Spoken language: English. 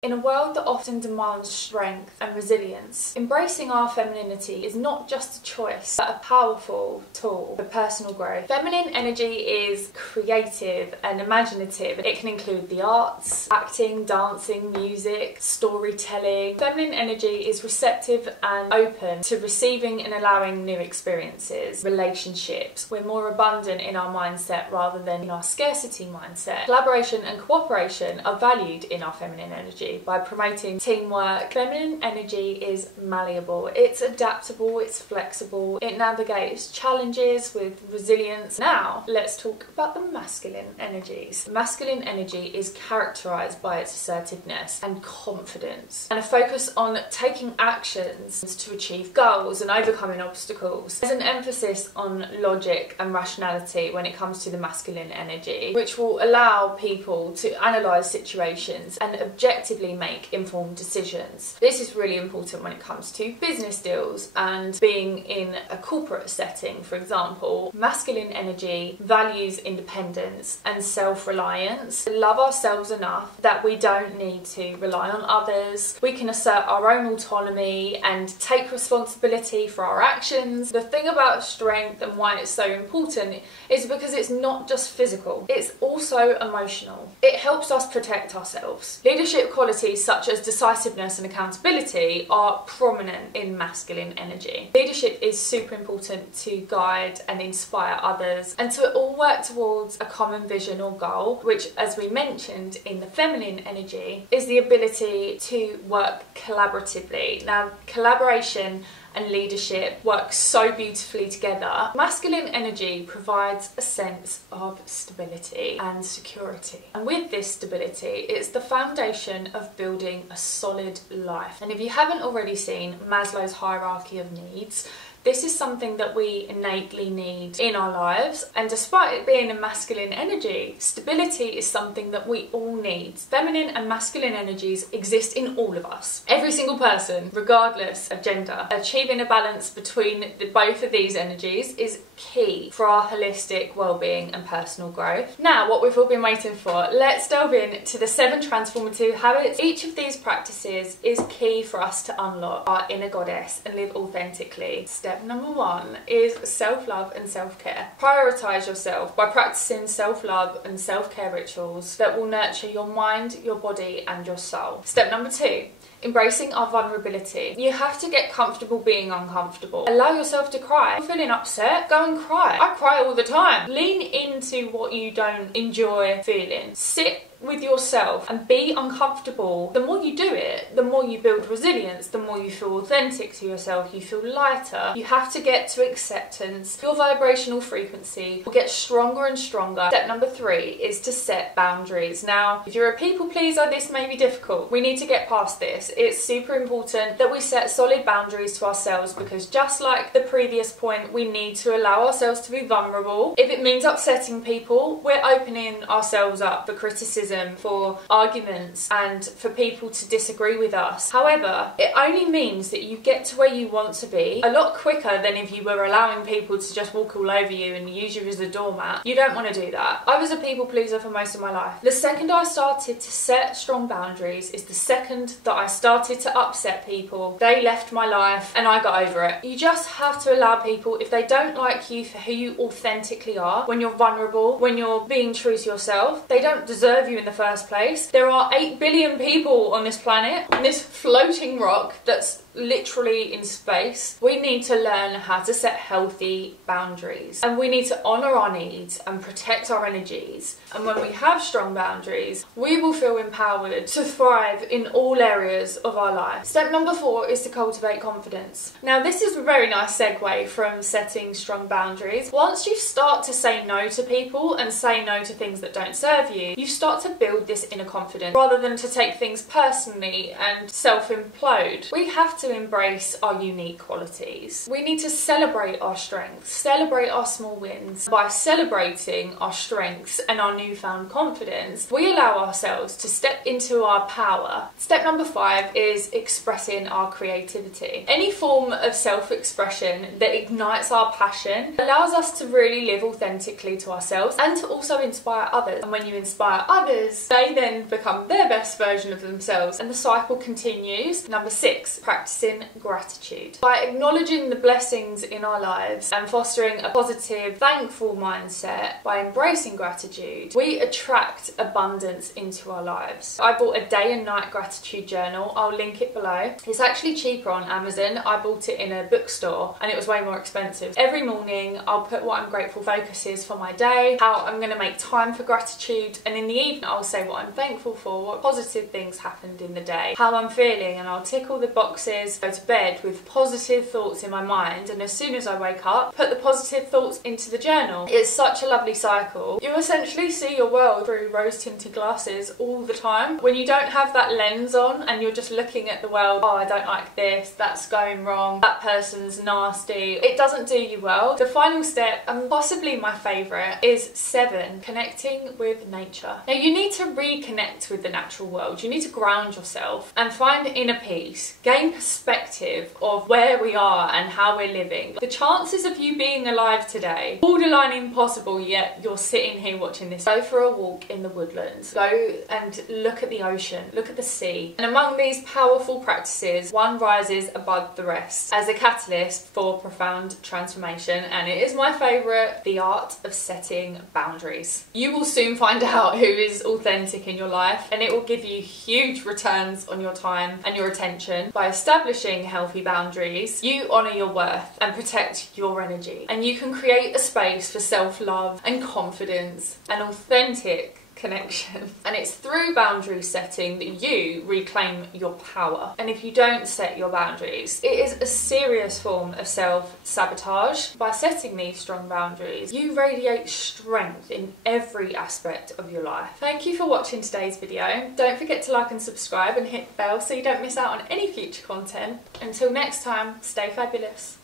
In a world that often demands strength and resilience, embracing our femininity is not just a choice, but a powerful tool for personal growth. Feminine energy is creative and imaginative. It can include the arts, acting, dancing, music, storytelling. Feminine energy is receptive and open to receiving and allowing new experiences, relationships. We're more abundant in our mindset rather than in our scarcity mindset. Collaboration and cooperation are valued in our feminine energy. By promoting teamwork. Feminine energy is malleable, it's adaptable, it's flexible, it navigates challenges with resilience. Now let's talk about the masculine energies. Masculine energy is characterized by its assertiveness and confidence and a focus on taking actions to achieve goals and overcoming obstacles. There's an emphasis on logic and rationality when it comes to the masculine energy, which will allow people to analyze situations and objectively make informed decisions. This is really important when it comes to business deals and being in a corporate setting, for example. Masculine energy values independence and self-reliance. We love ourselves enough that we don't need to rely on others. We can assert our own autonomy and take responsibility for our actions. The thing about strength and why it's so important is because it's not just physical, it's also emotional. It helps us protect ourselves. Leadership qualities such as decisiveness and accountability are prominent in masculine energy. Leadership is super important to guide and inspire others and to all work towards a common vision or goal, which, as we mentioned in the feminine energy, is the ability to work collaboratively. Now, collaboration and leadership work so beautifully together. Masculine energy provides a sense of stability and security. And with this stability, it's the foundation of building a solid life. And if you haven't already seen Maslow's hierarchy of needs, this is something that we innately need in our lives, and despite it being a masculine energy, stability is something that we all need. Feminine and masculine energies exist in all of us. Every single person, regardless of gender. Achieving a balance between both of these energies is key for our holistic well-being and personal growth. Now, what we've all been waiting for, let's delve into the 7 transformative habits. Each of these practices is key for us to unlock our inner goddess and live authentically. Step number 1 is self-love and self-care. Prioritise yourself by practicing self-love and self-care rituals that will nurture your mind, your body and your soul. Step number 2. Embracing our vulnerability. You have to get comfortable being uncomfortable. Allow yourself to cry. If you're feeling upset, go and cry. I cry all the time. Lean into what you don't enjoy feeling. Sit with yourself and be uncomfortable. The more you do it, the more you build resilience, the more you feel authentic to yourself, you feel lighter. You have to get to acceptance. Your vibrational frequency will get stronger and stronger. Step number 3 is to set boundaries. Now, if you're a people pleaser, this may be difficult. We need to get past this. It's super important that we set solid boundaries to ourselves, because just like the previous point, we need to allow ourselves to be vulnerable. If it means upsetting people, we're opening ourselves up for criticism, for arguments and for people to disagree with us. However, it only means that you get to where you want to be a lot quicker than if you were allowing people to just walk all over you and use you as a doormat. You don't want to do that. I was a people pleaser for most of my life. The second I started to set strong boundaries is the second that I started to upset people. They left my life and I got over it. You just have to allow people, if they don't like you for who you authentically are, when you're vulnerable, when you're being true to yourself, they don't deserve you in the first place. There are 8 billion people on this planet, on this floating rock that's literally in space. We need to learn how to set healthy boundaries, and we need to honour our needs and protect our energies. And when we have strong boundaries, we will feel empowered to thrive in all areas of our life. Step number 4 is to cultivate confidence. Now, this is a very nice segue from setting strong boundaries. Once you start to say no to people and say no to things that don't serve you, you start to build this inner confidence rather than to take things personally and self-implode. We have to to embrace our unique qualities. We need to celebrate our strengths, celebrate our small wins. By celebrating our strengths and our newfound confidence, we allow ourselves to step into our power. Step number 5 is expressing our creativity. Any form of self-expression that ignites our passion allows us to really live authentically to ourselves and to also inspire others. And when you inspire others, they then become their best version of themselves, and the cycle continues. Number 6, practicing gratitude. By acknowledging the blessings in our lives and fostering a positive, thankful mindset, by embracing gratitude, we attract abundance into our lives. I bought a day and night gratitude journal. I'll link it below. It's actually cheaper on Amazon. I bought it in a bookstore and it was way more expensive. Every morning I'll put what I'm grateful focus is for my day, how I'm going to make time for gratitude, and in the evening I'll say what I'm thankful for, what positive things happened in the day, how I'm feeling, and I'll tick all the boxes, go to bed with positive thoughts in my mind, and as soon as I wake up, put the positive thoughts into the journal. It's such a lovely cycle. You essentially see your world through rose-tinted glasses all the time. When you don't have that lens on and you're just looking at the world, oh, I don't like this, that's going wrong, that person's nasty, it doesn't do you well. The final step, and possibly my favourite, is 7, connecting with nature. Now you need to reconnect with the natural world. You need to ground yourself and find inner peace, gain perspective of where we are and how we're living. The chances of you being alive today, borderline impossible, yet you're sitting here watching this. Go for a walk in the woodlands, go and look at the ocean, look at the sea. And among these powerful practices, one rises above the rest as a catalyst for profound transformation, and it is my favourite, the art of setting boundaries. You will soon find out who is authentic in your life, and it will give you huge returns on your time and your attention. By establishing healthy boundaries, you honour your worth and protect your energy, and you can create a space for self-love and confidence and authentic connection. And it's through boundary setting that you reclaim your power. And if you don't set your boundaries, it is a serious form of self-sabotage. By setting these strong boundaries, you radiate strength in every aspect of your life. Thank you for watching today's video. Don't forget to like and subscribe and hit the bell so you don't miss out on any future content. Until next time, stay fabulous.